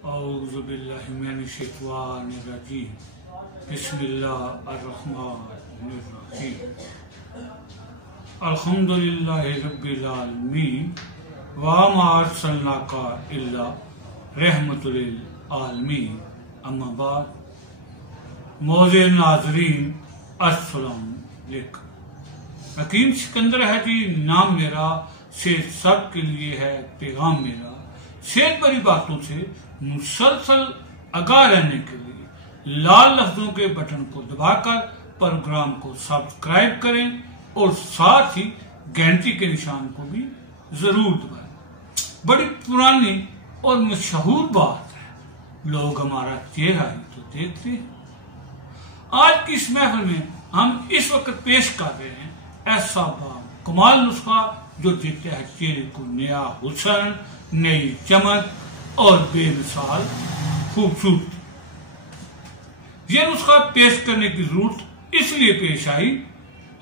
औज़ुबिल्लाहि मिनश्शैतानिर्रजीम बिस्मिल्लाहिर्रहमानिर्रहीम अल्हम्दुलिल्लाहि रब्बिल आलमीन व मा अरसलनाका इल्ला रहमतुल लिल आलमीन अम्मा बाद मौज़े नाज़रीन अस्सलाम वालेकुम। हकीम सिकंदर है जी नाम मेरा, सेहत सब के लिए है पैगाम मेरा। सेहत भरी बातों से मुसलसल आगाह रहने के लिए लाल लफ्जों के बटन को दबाकर प्रोग्राम को सब्सक्राइब करें और साथ ही घंटी के निशान को भी जरूर दबाएं। बड़ी पुरानी और मशहूर बात है, लोग हमारा चेहरा ही तो देखते हैं। आज की इस महफिल में हम इस वक्त पेश कर रहे हैं ऐसा कमाल नुस्खा जो देता है चेहरे को नया हुस्न, नई चमक और बेमिसाल खूबसूरती। यह नुस्खा पेश करने की जरूरत इसलिए पेश आई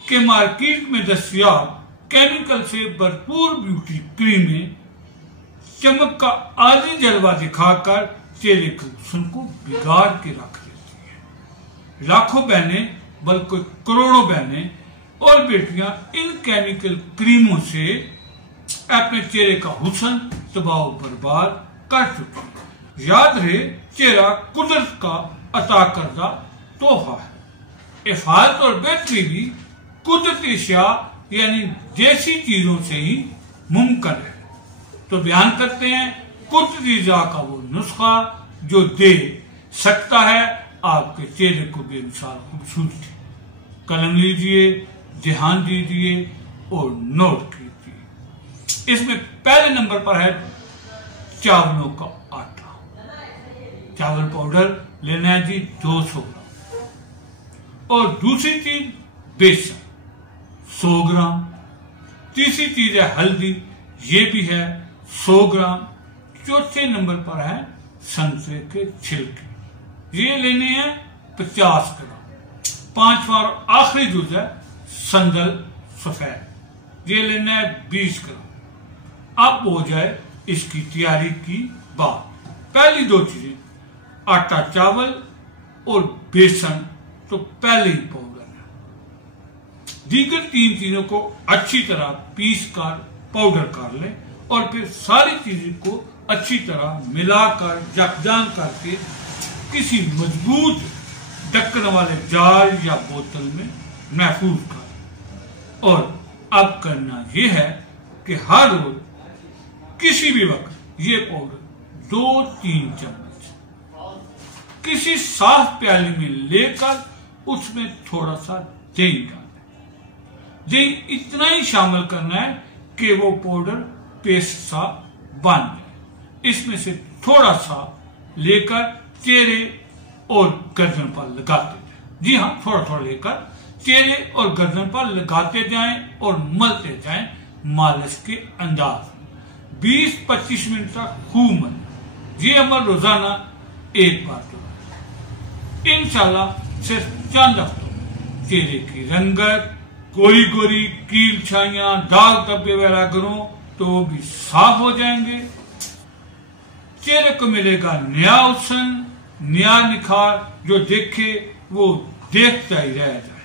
कि मार्केट में दस्तयाब केमिकल से भरपूर ब्यूटी क्रीमें चमक का आधी जलवा दिखाकर चेहरे के हुस्न को बिगाड़ के रख देती है। लाखों बहनें बल्कि करोड़ों बहनें और बेटियां इन केमिकल क्रीमों से अपने चेहरे का हुस्न तबाह बर्बाद कर चुकी है। याद रहे, चेहरा कुदरत का अता करदा तोहफा है। हिफाजत और बेहतरी भी कुदरती अशिया यानी देसी चीजों से ही मुमकिन है। तो बयान करते हैं कुदरती ग़िज़ा का वो नुस्खा जो दे सकता है आपके चेहरे को बेमिसाल खूबसूरती। कलम लीजिए, ध्यान दीजिए और नोट कीजिए। इसमें पहले नंबर पर है चावलों का आटा। चावल पाउडर लेना है जी 200 ग्राम। और दूसरी चीज बेसन 100 ग्राम। तीसरी चीज है हल्दी, ये भी है 100 ग्राम। चौथे नंबर पर है संतरे के छिलके, ये लेने हैं 50 ग्राम। पांचवा और आखिरी जुज है संदल सफेद, ये लेना है 20 ग्राम। अब हो जाए इसकी तैयारी की बात। पहली दो चीजें आटा चावल और बेसन तो पहले ही पाउडर है। दीगर तीन चीजों को अच्छी तरह पीस कर पाउडर कर लें और फिर सारी चीजों को अच्छी तरह मिलाकर यकजान करके किसी मजबूत ढक्कन वाले जार या बोतल में महफूज कर। और अब करना यह है कि हर रोज किसी भी वक्त ये पाउडर 2-3 चम्मच किसी साफ प्याली में लेकर उसमें थोड़ा सा दही डालें। दही इतना ही शामिल करना है कि वो पाउडर पेस्ट सा बन जाए। इसमें से थोड़ा सा लेकर चेहरे और गर्दन पर लगाते जाएं। जी हाँ, थोड़ा थोड़ा लेकर चेहरे और गर्दन पर लगाते जाएं और मलते जाएं मालिश के अंदाज। 20-25 मिनट तक खूब मलें। ये अमल रोजाना एक बार करें। इंशाल्लाह सिर्फ चंद हफ्तों में चेहरे की रंगत, गोरी गोरी कील छाइयां, दाग धब्बे वगैरह करो तो वो भी साफ हो जाएंगे। चेहरे को मिलेगा नया हुस्न, नया निखार, जो देखे वो देखता ही रह जाए।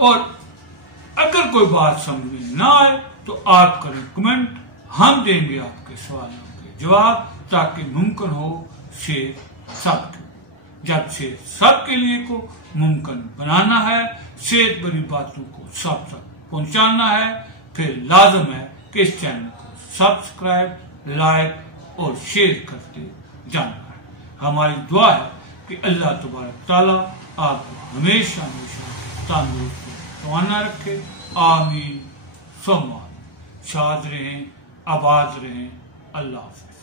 और अगर कोई बात समझ में ना आए तो आप करें कमेंट, हम देंगे आपके सवालों के जवाब, ताकि मुमकिन हो सेहत सबके। जब सेहत सबके लिए को मुमकिन बनाना है, सेहत भरी बातों को सब तक पहुंचाना है, फिर लाजम है कि इस चैनल को सब्सक्राइब, लाइक और शेयर करते जाना है। हमारी दुआ है कि अल्लाह तबारक तआला आपको हमेशा हमेशा तंदुरुस्त रवाना रखे। आमीन। शाद रहें, आबाद रहें। अल्लाह हाफ़िज़।